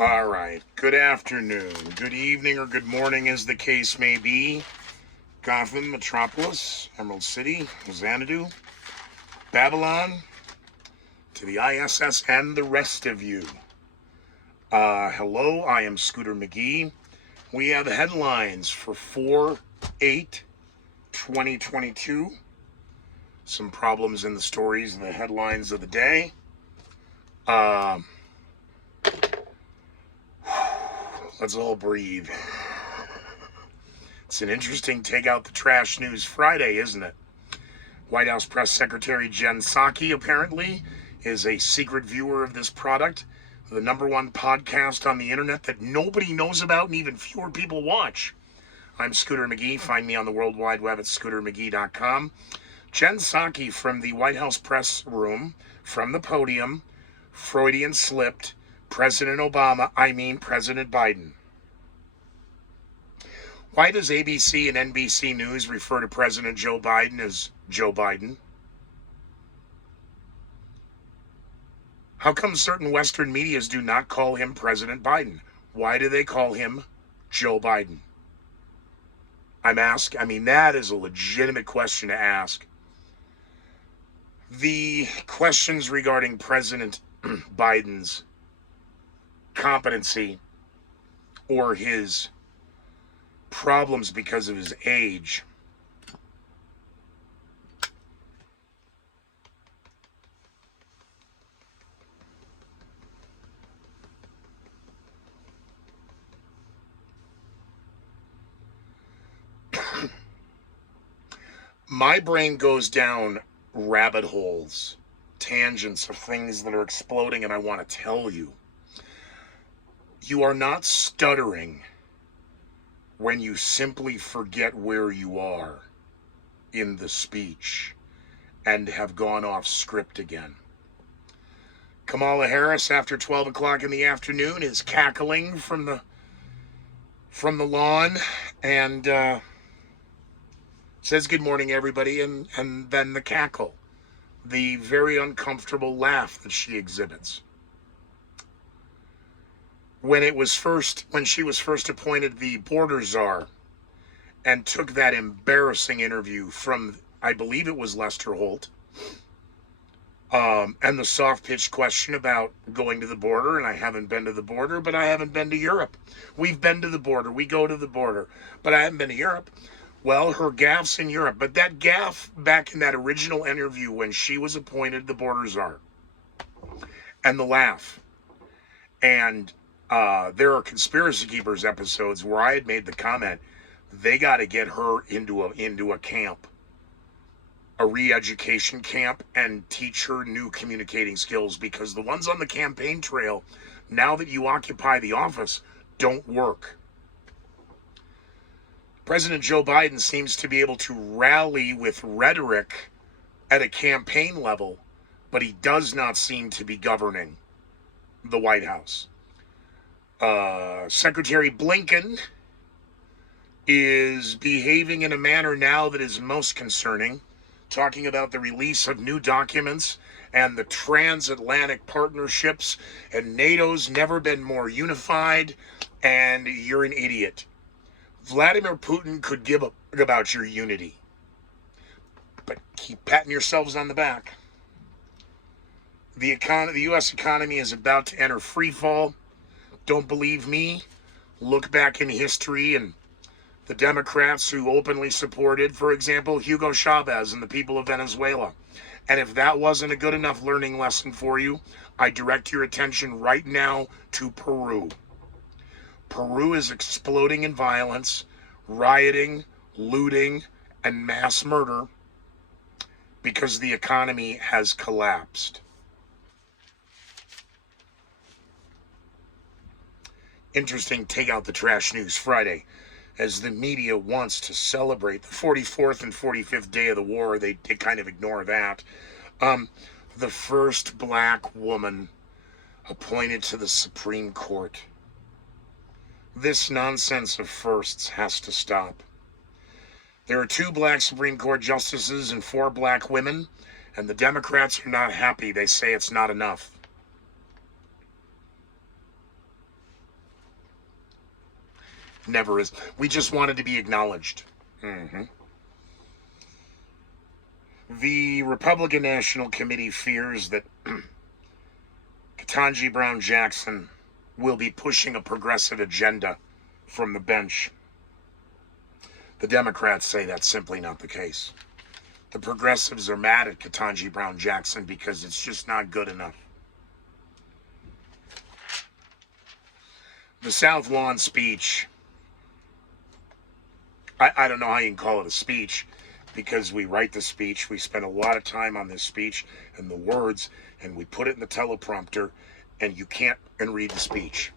All right. Good afternoon, good evening, or good morning, as the case may be. Gotham, Metropolis, Emerald City, Xanadu, Babylon, to the ISS, and the rest of you. Hello, I am Scooter McGee. We have headlines for 4/8/2022. Some problems in the stories and the headlines of the day. Let's all breathe. It's an interesting Take Out the Trash News Friday, isn't it? White House Press Secretary Jen Psaki apparently is a secret viewer of this product, the #1 podcast on the internet that nobody knows about and even fewer people watch. I'm Scooter McGee. Find me on the World Wide Web at scootermcgee.com. Jen Psaki from the White House press room, from the podium, Freudian slipped, President Biden. Why does ABC and NBC News refer to President Joe Biden as Joe Biden? How come certain Western medias do not call him President Biden? Why do they call him Joe Biden? That is a legitimate question to ask. The questions regarding President Biden's competency or his problems because of his age my brain goes down rabbit holes, tangents of things that are exploding, and I want to tell you. You are not stuttering when you simply forget where you are in the speech and have gone off script again. Kamala Harris, after 12 o'clock in the afternoon, is cackling from the lawn and says good morning, everybody, and then the cackle, the very uncomfortable laugh that she exhibits. When she was first appointed the border czar and took that embarrassing interview from, I believe it was Lester Holt, and the soft-pitched question about going to the border, and I haven't been to the border, but I haven't been to Europe. We've been to the border, we go to the border, but I haven't been to Europe. Well, her gaffes in Europe, but that gaffe back in that original interview when she was appointed the border czar, and the laugh, and there are Conspiracy Keepers episodes where I had made the comment, they got to get her into a camp, a re-education camp, and teach her new communicating skills, because the ones on the campaign trail, now that you occupy the office, don't work. President Joe Biden seems to be able to rally with rhetoric at a campaign level, but he does not seem to be governing the White House. Secretary Blinken is behaving in a manner now that is most concerning, talking about the release of new documents and the transatlantic partnerships, and NATO's never been more unified, and you're an idiot. Vladimir Putin could give a about your unity, but keep patting yourselves on the back. The U.S. economy is about to enter free fall. Don't believe me? Look back in history and the Democrats who openly supported, for example, Hugo Chavez and the people of Venezuela. And if that wasn't a good enough learning lesson for you, I direct your attention right now to Peru. Peru is exploding in violence, rioting, looting, and mass murder because the economy has collapsed. Interesting Take Out the Trash News Friday. As the media wants to celebrate the 44th and 45th day of the war, they kind of ignore that. The first black woman appointed to the Supreme Court. This nonsense of firsts has to stop. There are 2 black Supreme Court justices and 4 black women, and the Democrats are not happy. They say it's not enough. Never is. We just wanted to be acknowledged. The Republican National Committee fears that Ketanji Brown Jackson will be pushing a progressive agenda from the bench. The Democrats say that's simply not the case. The progressives are mad at Ketanji Brown Jackson because it's just not good enough. The South Lawn speech, I don't know how you can call it a speech, because we write the speech, we spend a lot of time on this speech and the words, and we put it in the teleprompter, and you can't read the speech.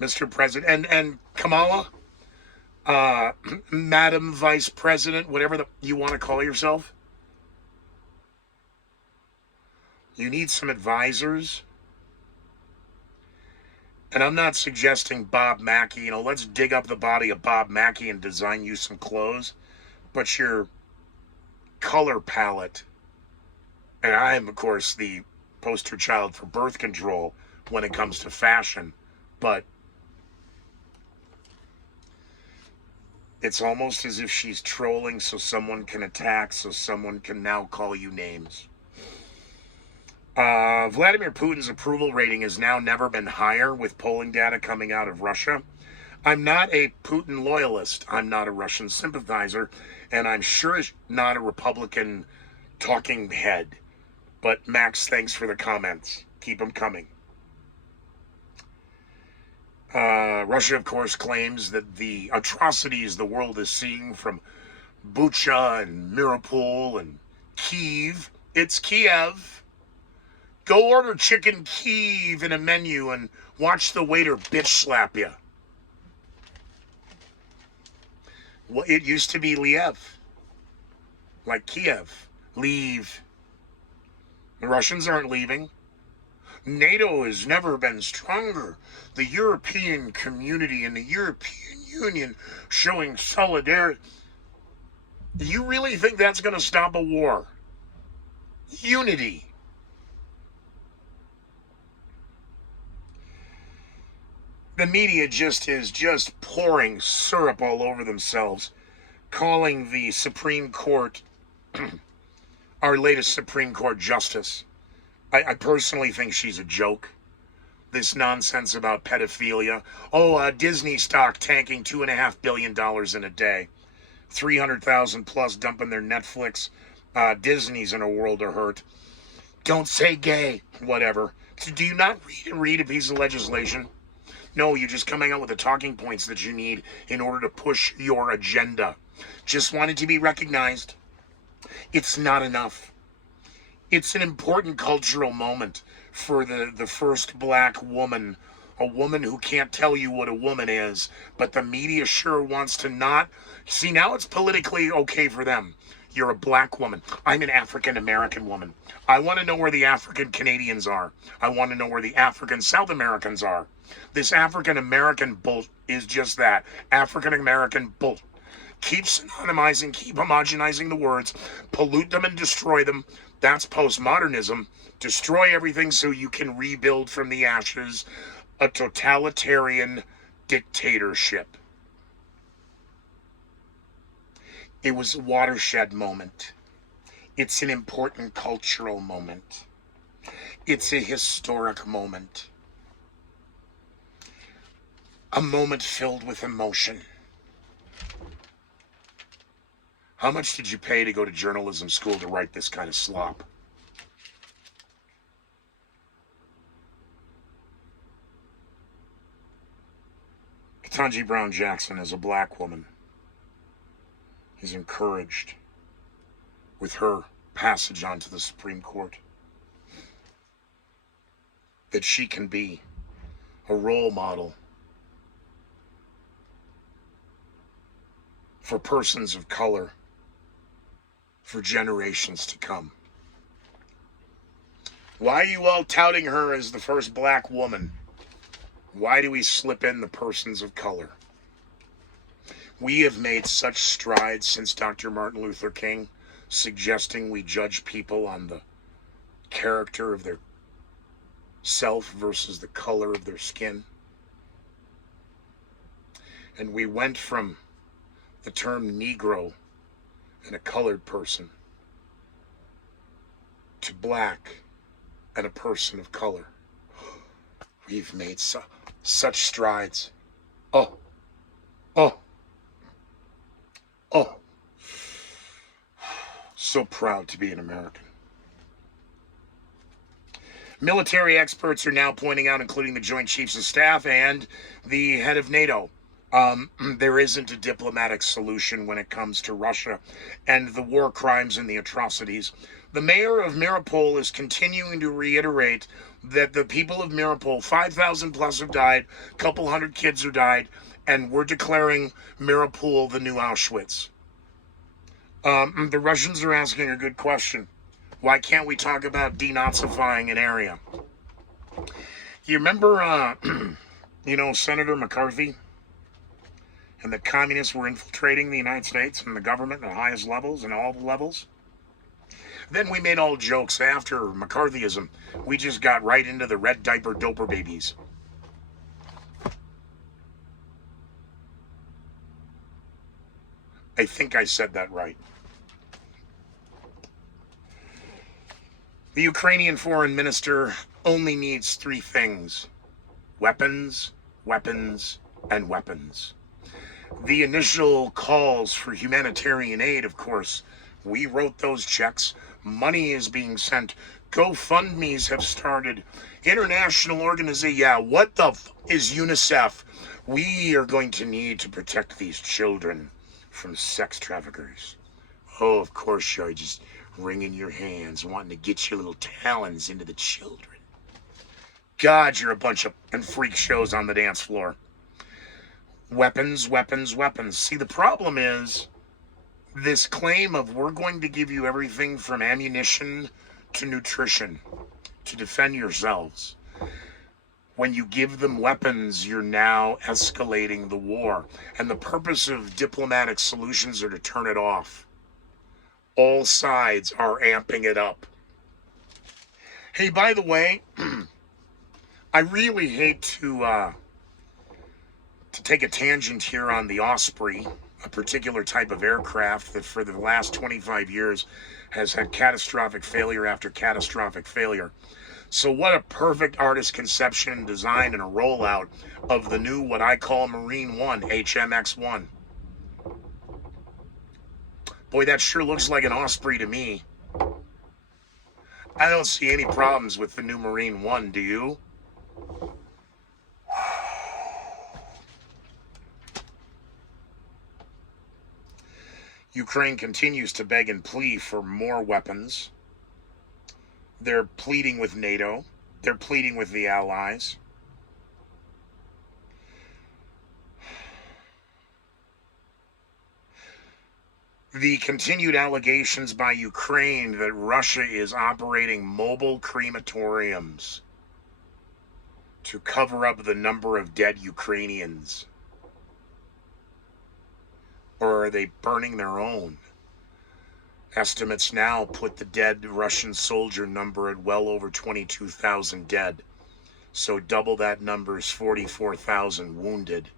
Mr. President, and Kamala, Madam Vice President, whatever you want to call yourself, you need some advisors. And I'm not suggesting Bob Mackey, let's dig up the body of Bob Mackey and design you some clothes. But your color palette, and I am, of course, the poster child for birth control when it comes to fashion, but it's almost as if she's trolling so someone can attack, so someone can now call you names. Vladimir Putin's approval rating has now never been higher with polling data coming out of Russia. I'm not a Putin loyalist. I'm not a Russian sympathizer. And I'm sure not a Republican talking head. But Max, thanks for the comments. Keep them coming. Russia, of course, claims that the atrocities the world is seeing from Bucha and Mariupol and Kyiv, it's Kiev. Go order chicken Kyiv in a menu and watch the waiter bitch slap you. Well, it used to be Liev. Like Kiev. Leave. The Russians aren't leaving. NATO has never been stronger. The European community and the European Union showing solidarity. Do you really think that's going to stop a war? Unity. The media is just pouring syrup all over themselves, calling the Supreme Court our latest Supreme Court justice. I personally think she's a joke. This nonsense about pedophilia. Disney stock tanking $2.5 billion in a day. 300,000 plus dumping their Netflix. Disney's in a world of hurt. Don't say gay. Whatever. So do you not read a piece of legislation? No, you're just coming out with the talking points that you need in order to push your agenda. Just want it to be recognized. It's not enough. It's an important cultural moment for the first black woman, a woman who can't tell you what a woman is, but the media sure wants to not. See, now it's politically okay for them. You're a black woman. I'm an African American woman. I want to know where the African Canadians are. I want to know where the African South Americans are. This African American bull is just that. African American bull. Keep synonymizing, keep homogenizing the words, pollute them and destroy them. That's postmodernism. Destroy everything so you can rebuild from the ashes a totalitarian dictatorship. It was a watershed moment. It's an important cultural moment. It's a historic moment. A moment filled with emotion. How much did you pay to go to journalism school to write this kind of slop? Ketanji Brown Jackson, as a black woman, is encouraged with her passage onto the Supreme Court that she can be a role model for persons of color for generations to come. Why are you all touting her as the first black woman? Why do we slip in the persons of color? We have made such strides since Dr. Martin Luther King, suggesting we judge people on the character of their self versus the color of their skin. And we went from the term Negro and a colored person to black and a person of color. We've made such strides. Oh, oh, oh. So proud to be an American. Military experts are now pointing out, including the Joint Chiefs of Staff and the head of NATO, there isn't a diplomatic solution when it comes to Russia and the war crimes and the atrocities. The mayor of Mariupol is continuing to reiterate that the people of Mariupol, 5,000 plus have died, a couple hundred kids have died, and we're declaring Mariupol the new Auschwitz. The Russians are asking a good question. Why can't we talk about denazifying an area? You remember, Senator McCarthy? And the communists were infiltrating the United States and the government at the highest levels and all the levels? Then we made all jokes after McCarthyism. We just got right into the red diaper doper babies. I think I said that right. The Ukrainian foreign minister only needs 3 things: weapons, weapons, and weapons. The initial calls for humanitarian aid, of course, we wrote those checks. Money is being sent. GoFundMes have started. International organization. Yeah, what the is UNICEF? We are going to need to protect these children from sex traffickers. Oh, of course, you're just wringing your hands, wanting to get your little talons into the children. God, you're a bunch of freak shows on the dance floor. Weapons, weapons, weapons. See, the problem is this claim of we're going to give you everything from ammunition to nutrition to defend yourselves. When you give them weapons, you're now escalating the war. And the purpose of diplomatic solutions are to turn it off. All sides are amping it up. Hey, by the way, I really hate to take a tangent here on the Osprey, a particular type of aircraft that for the last 25 years has had catastrophic failure after catastrophic failure. So what a perfect artist conception, design, and a rollout of the new, what I call Marine One, HMX-1. Boy, that sure looks like an Osprey to me. I don't see any problems with the new Marine One, do you? Ukraine continues to beg and plead for more weapons. They're pleading with NATO. They're pleading with the Allies. The continued allegations by Ukraine that Russia is operating mobile crematoriums to cover up the number of dead Ukrainians. Or are they burning their own? Estimates now put the dead Russian soldier number at well over 22,000 dead. So double that number is 44,000 wounded.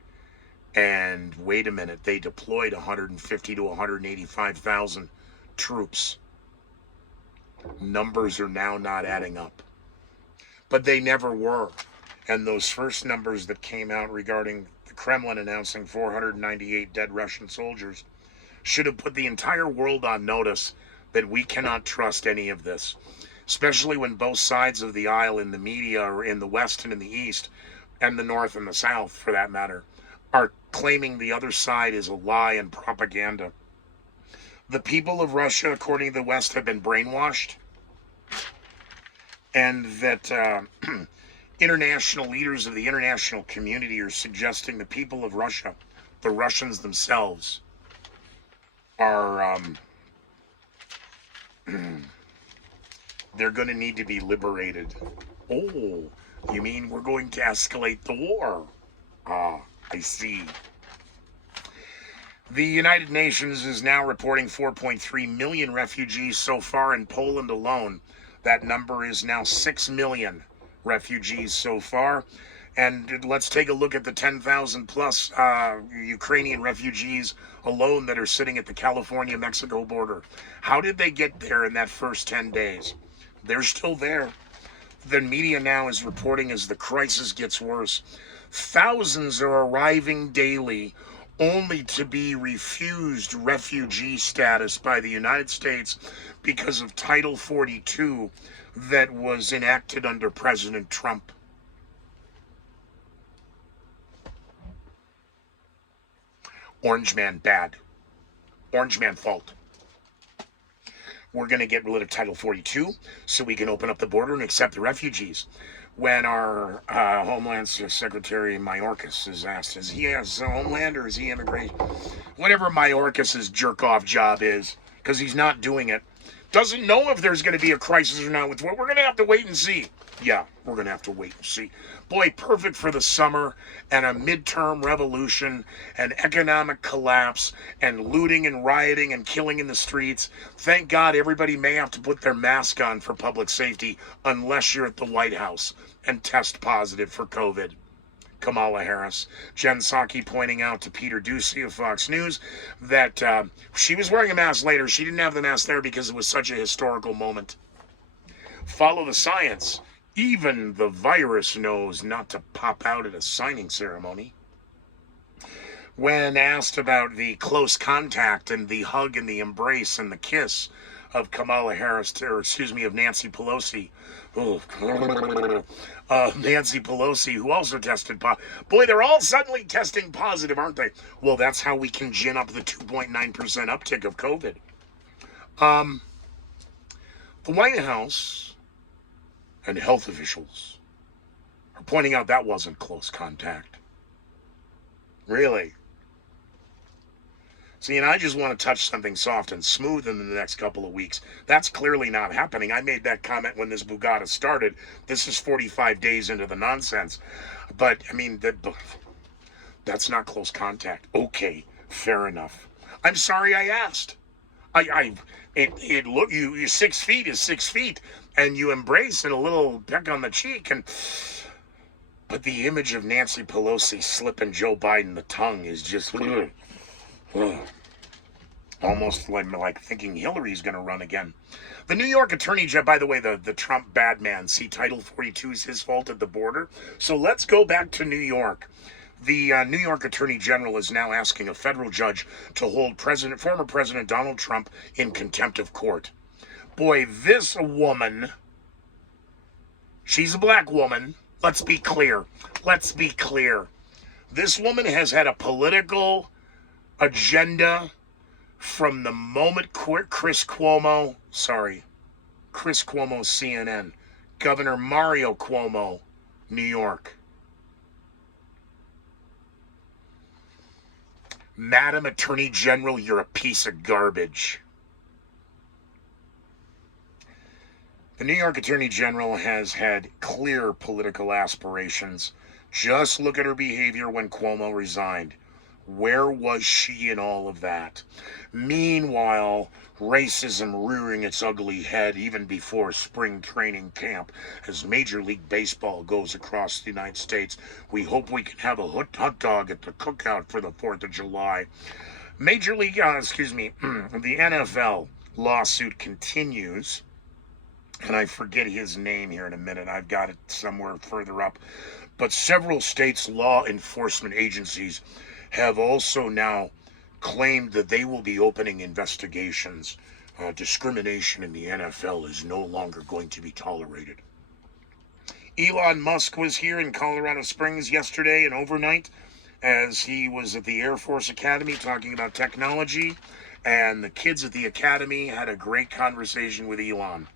And wait a minute, they deployed 150 to 185,000 troops. Numbers are now not adding up. But they never were. And those first numbers that came out regarding the Kremlin announcing 498 dead Russian soldiers should have put the entire world on notice that we cannot trust any of this, especially when both sides of the aisle in the media, or in the West and in the East, and the North and the South for that matter, are claiming the other side is a lie and propaganda. The people of Russia, according to the West, have been brainwashed, and that international leaders of the international community are suggesting the people of Russia, the Russians themselves, are they're going to need to be liberated. Oh, you mean we're going to escalate the war? Ah, I see. The United Nations is now reporting 4.3 million refugees so far in Poland alone. That number is now 6 million refugees so far. And let's take a look at the 10,000 plus Ukrainian refugees alone that are sitting at the California-Mexico border. How did they get there in that first 10 days? They're still there. The media now is reporting as the crisis gets worse. Thousands are arriving daily only to be refused refugee status by the United States because of Title 42 that was enacted under President Trump. Orange man bad. Orange man fault. We're going to get rid of Title 42 so we can open up the border and accept the refugees. When our Homeland Secretary Mayorkas is asked, is he has Homeland or is he immigration? Whatever Mayorkas' jerk-off job is, because he's not doing it, doesn't know if there's going to be a crisis or not. With what we're going to have to wait and see. Yeah, we're going to have to wait and see. Boy, perfect for the summer and a midterm revolution and economic collapse and looting and rioting and killing in the streets. Thank God everybody may have to put their mask on for public safety unless you're at the White House and test positive for COVID. Kamala Harris. Jen Psaki pointing out to Peter Doocy of Fox News that she was wearing a mask later. She didn't have the mask there because it was such a historical moment. Follow the science. Even the virus knows not to pop out at a signing ceremony. When asked about the close contact and the hug and the embrace and the kiss of Kamala Harris, of Nancy Pelosi. Nancy Pelosi, who also tested positive. Boy, they're all suddenly testing positive, aren't they? Well, that's how we can gin up the 2.9% uptick of COVID. The White House and health officials are pointing out that wasn't close contact. Really? See, and I just want to touch something soft and smooth in the next couple of weeks. That's clearly not happening. I made that comment when this Bugatti started. This is 45 days into the nonsense. But, I mean, that's not close contact. Okay, fair enough. I'm sorry I asked. You 6 feet is 6 feet, and you embrace and a little peck on the cheek, but the image of Nancy Pelosi slipping Joe Biden the tongue is just... almost like thinking Hillary's going to run again. The New York Attorney General, by the way, the Trump bad man, see, Title 42 is his fault at the border. So let's go back to New York. The New York Attorney General is now asking a federal judge to hold former President Donald Trump in contempt of court. Boy, this woman, she's a black woman. Let's be clear. This woman has had a political agenda from the moment Chris Cuomo, CNN, Governor Mario Cuomo, New York. Madam Attorney General, you're a piece of garbage. The New York Attorney General has had clear political aspirations. Just look at her behavior when Cuomo resigned. Where was she in all of that? Meanwhile, racism rearing its ugly head even before spring training camp as Major League Baseball goes across the United States. We hope we can have a hot dog at the cookout for the 4th of July. The NFL lawsuit continues, and I forget his name here in a minute. I've got it somewhere further up. But several states' law enforcement agencies have also now claimed that they will be opening investigations. Discrimination in the NFL is no longer going to be tolerated. Elon Musk was here in Colorado Springs yesterday and overnight as he was at the Air Force Academy talking about technology, and the kids at the academy had a great conversation with Elon.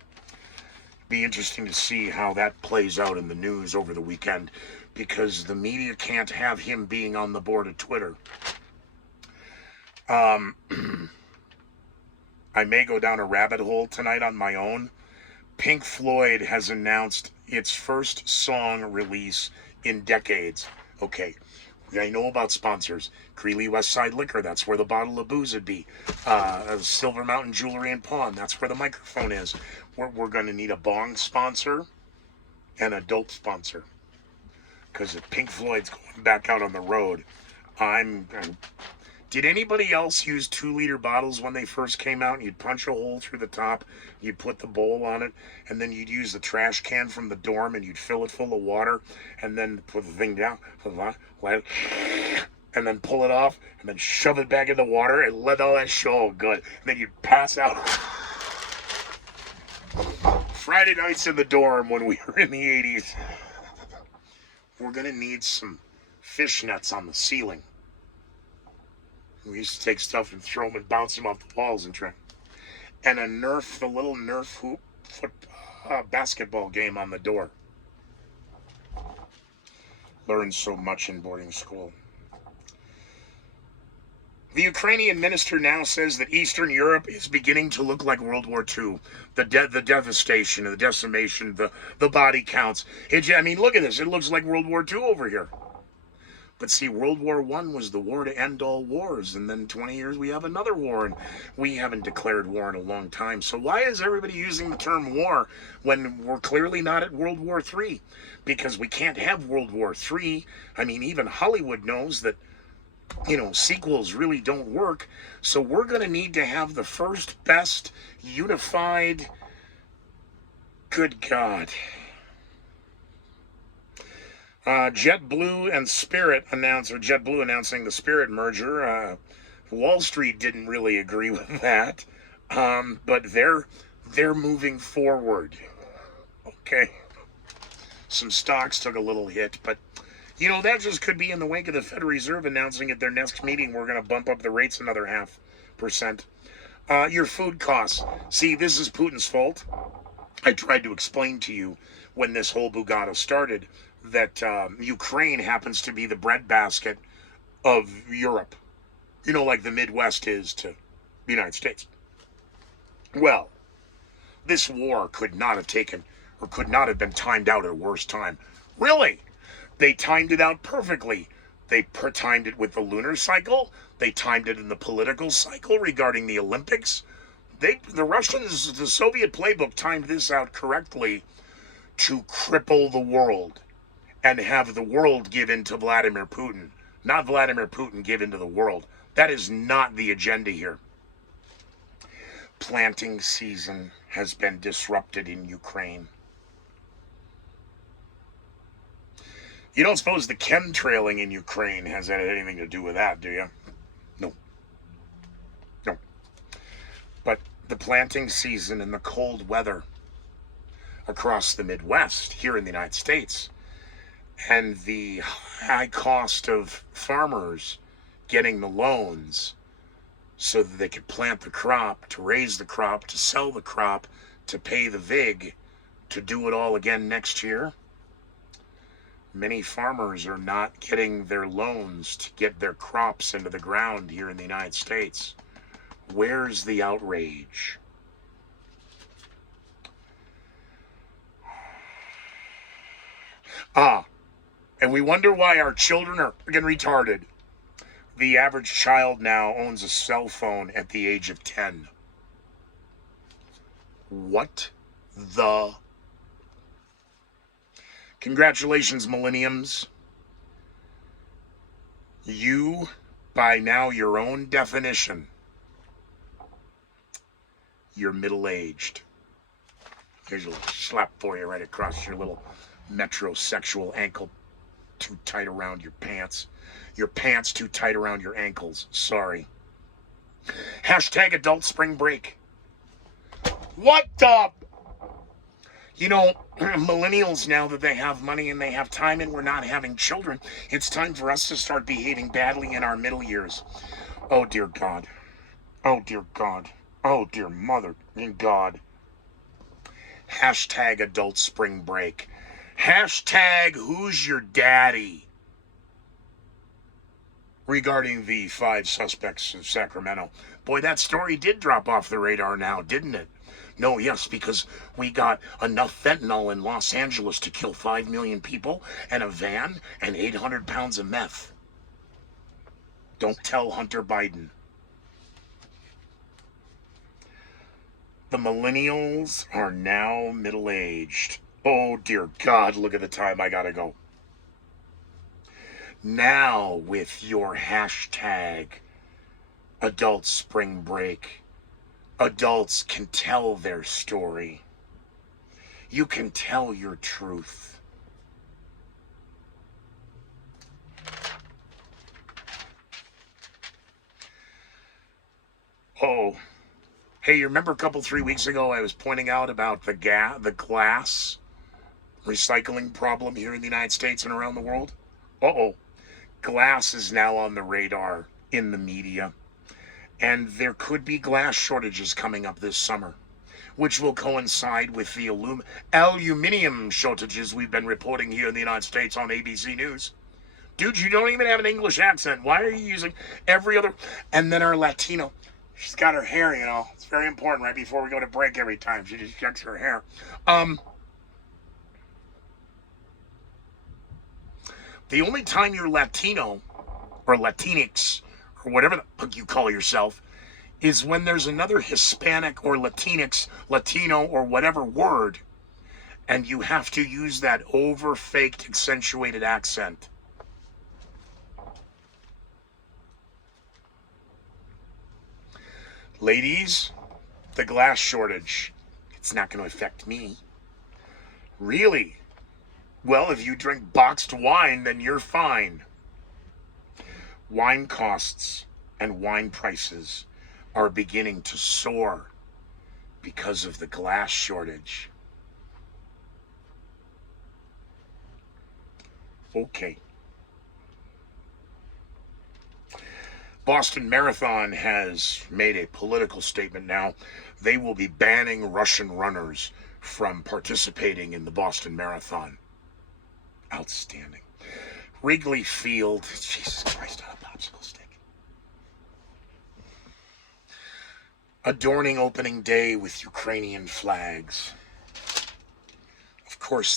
Be interesting to see how that plays out in the news over the weekend, because the media can't have him being on the board of Twitter. I may go down a rabbit hole tonight on my own. Pink Floyd has announced its first song release in decades. Okay, I know about sponsors. Greeley Westside Liquor, that's where the bottle of booze would be. Silver Mountain Jewelry and Pawn, that's where the microphone is. We're going to need a bong sponsor and a dope sponsor. Because if Pink Floyd's going back out on the road, I'm did anybody else use 2-liter bottles when they first came out? You'd punch a hole through the top, you'd put the bowl on it, and then you'd use the trash can from the dorm and you'd fill it full of water, and then put the thing down, and then pull it off, and then shove it back in the water and let all that show good. And then you'd pass out. Friday nights in the dorm when we were in the 80s. We're going to need some fishnets on the ceiling. We used to take stuff and throw them and bounce them off the walls and try. And a Nerf, the little Nerf hoop basketball game on the door. Learned so much in boarding school. The Ukrainian minister now says that Eastern Europe is beginning to look like World War II. The devastation, the decimation, the body counts. I mean, look at this. It looks like World War II over here. But see, World War I was the war to end all wars. And then 20 years we have another war. And we haven't declared war in a long time. So why is everybody using the term war when we're clearly not at World War III? Because we can't have World War III. I mean, even Hollywood knows that, sequels really don't work. So we're going to need to have the first, best, unified, good God. JetBlue and Spirit JetBlue announcing the Spirit merger. Wall Street didn't really agree with that. But they're moving forward. Okay. Some stocks took a little hit, but that just could be in the wake of the Federal Reserve announcing at their next meeting we're going to bump up the rates another 0.5%. Your food costs. See, this is Putin's fault. I tried to explain to you when this whole Bugatti started that Ukraine happens to be the breadbasket of Europe. Like the Midwest is to the United States. Well, this war could not have been timed out at a worse time. Really? They timed it out perfectly. They timed it with the lunar cycle. They timed it in the political cycle regarding the Olympics. The Russians, the Soviet playbook timed this out correctly to cripple the world and have the world give in to Vladimir Putin. Not Vladimir Putin give in to the world. That is not the agenda here. Planting season has been disrupted in Ukraine. You don't suppose the chemtrailing in Ukraine has had anything to do with that, do you? No. But the planting season and the cold weather across the Midwest here in the United States and the high cost of farmers getting the loans so that they could plant the crop, to raise the crop, to sell the crop, to pay the VIG, to do it all again next year. Many farmers are not getting their loans to get their crops into the ground here in the United States. Where's the outrage? And we wonder why our children are friggin' retarded. The average child now owns a cell phone at the age of 10. What the? Congratulations, millenniums. You, by now your own definition, you're middle-aged. Here's a little slap for you right across your little metrosexual ankle. Too tight around your pants. Your pants too tight around your ankles. Sorry. Hashtag adult spring break. What the? Millennials, now that they have money and they have time and we're not having children, it's time for us to start behaving badly in our middle years. Oh, dear God. Oh, dear God. Oh, dear mother in God. Hashtag adult spring break. Hashtag who's your daddy? Regarding the 5 suspects in Sacramento. Boy, that story did drop off the radar now, didn't it? No, yes, because we got enough fentanyl in Los Angeles to kill 5 million people, and a van, and 800 pounds of meth. Don't tell Hunter Biden. The millennials are now middle-aged. Oh, dear God, look at the time. I gotta go. Now with your hashtag adult spring break, adults can tell their story. You can tell your truth. Oh, hey, you remember a couple 3 weeks ago I was pointing out about the glass recycling problem here in the United States and around the world? Uh-oh. Glass is now on the radar in the media. And there could be glass shortages coming up this summer, which will coincide with the aluminum shortages we've been reporting here in the United States on ABC News. Dude, you don't even have an English accent. Why are you using every other? And then our Latino. She's got her hair, you know. It's very important right before we go to break every time. She just checks her hair. The only time you're Latino or Latinx or whatever the fuck you call yourself is when there's another Hispanic or Latinx, Latino or whatever word, and you have to use that over-faked, accentuated accent. Ladies, the glass shortage, it's not going to affect me. Really? Well, if you drink boxed wine, then you're fine. Wine costs and wine prices are beginning to soar because of the glass shortage. Okay. Boston Marathon has made a political statement now. They will be banning Russian runners from participating in the Boston Marathon. Outstanding. Wrigley Field, Jesus Christ, on a popsicle stick. Adorning opening day with Ukrainian flags. Of course,